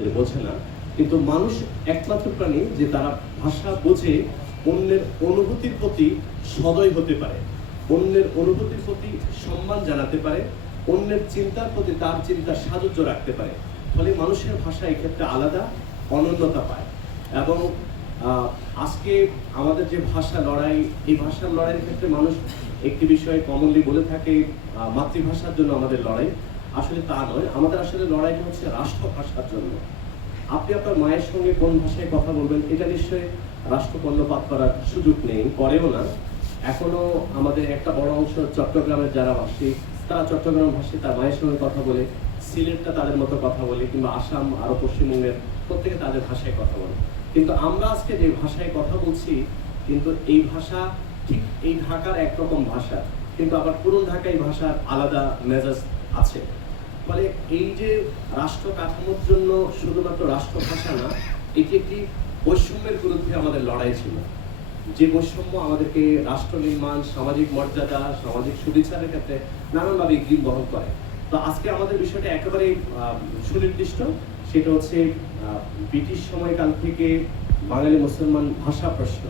তাদের বোঝে না, কিন্তু মানুষ একমাত্র প্রাণী যে তারা ভাষা বোঝে, অন্যের অনুভূতির প্রতি সদয় হতে পারে, অন্যের অনুভূতির প্রতি সম্মান জানাতে পারে, অন্যের চিন্তার প্রতি তার চিন্তার সাহায্য রাখতে পারে। ফলে মানুষের ভাষা এক্ষেত্রে আলাদা অনন্যতা পায়। এবং আজকে আমাদের যে ভাষা লড়াই, এই ভাষার লড়াইয়ের ক্ষেত্রে মানুষ একটি বিষয় কমনলি বলে থাকে মাতৃভাষার জন্য আমাদের লড়াই। আসলে তা নয়, আমাদের আসলে লড়াইটা হচ্ছে রাষ্ট্রভাষার জন্য। আপনি আপনার মায়ের সঙ্গে কোন ভাষায় কথা বলবেন, এটা নিশ্চয়ই রাষ্ট্র কর্ণপাত করার সুযোগ নেই, করেও না। এখনো আমাদের একটা বড় অংশ চট্টগ্রামের যারা ভাষী, তারা চট্টগ্রাম ভাষী তার মায়ের সঙ্গে কথা বলে, সিলেটটা তাদের মতো কথা বলে, কিংবা আসাম আরো পশ্চিমবঙ্গের প্রত্যেকে তাদের ভাষায় কথা বলে। কিন্তু আমরা আজকে যে ভাষায় কথা বলছি, কিন্তু এই ভাষা ঠিক এই ঢাকার একরকম ভাষা, কিন্তু আবার পুরনো ঢাকায় ভাষার আলাদা মেজাজ আছে। ফলে এই যে রাষ্ট্র কাঠামোর জন্য শুধুমাত্র রাষ্ট্রভাষা না, এটি একটি বৈষম্যের বিরুদ্ধে আমাদের লড়াই ছিল। যে বৈষম্য আমাদেরকে রাষ্ট্র নির্মাণ, সামাজিক মর্যাদা, সামাজিক সুবিচারের ক্ষেত্রে নানানভাবে এগিয়ে বহন করে। তো আজকে আমাদের বিষয়টা একেবারে সুনির্দিষ্ট, সেটা হচ্ছে ব্রিটিশ সময়কাল থেকে বাঙালি মুসলমান ভাষা প্রশ্ন।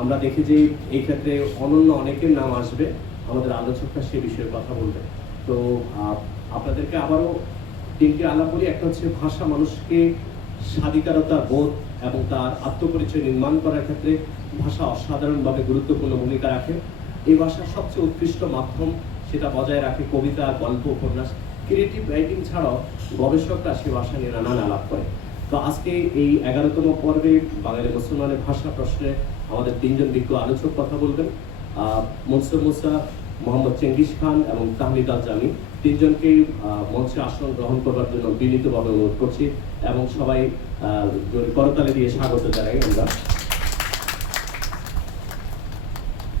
আমরা দেখি যে এই ক্ষেত্রে অনন্য অনেকের নাম আসবে, আমাদের আলোচকরা সে বিষয়ে কথা বলবে। তো আপনাদেরকে আবারও তিনটি আলাপ বলি। একটা হচ্ছে ভাষা মানুষকে স্বাধিকারতা বোধ এবং তার আত্মপরিচয় নির্মাণ করার ক্ষেত্রে ভাষা অসাধারণভাবে গুরুত্বপূর্ণ ভূমিকা রাখে। এই ভাষার সবচেয়ে উৎকৃষ্ট মাধ্যম, সেটা বজায় রাখে কবিতা, গল্প, উপন্যাস। ক্রিয়েটিভ রাইটিং ছাড়াও গবেষকরা সে ভাষা নিয়ে নানান আলাপ করে। তো আজকে এই 11তম পর্বে বাঙালি মুসলমানের ভাষা প্রশ্নে আমাদের তিনজন বিজ্ঞ আলোচক কথা বলবেন। মনসুর মুসা, মোহাম্মদ চেঙ্গিস খান এবং তাহমিদ আল জামি, তিনজনকে মঞ্চে আসন গ্রহণ করবার জন্য বিনীতভাবে অনুরোধ করছি এবং সবাই করতালি দিয়ে স্বাগত জানাই আমরা।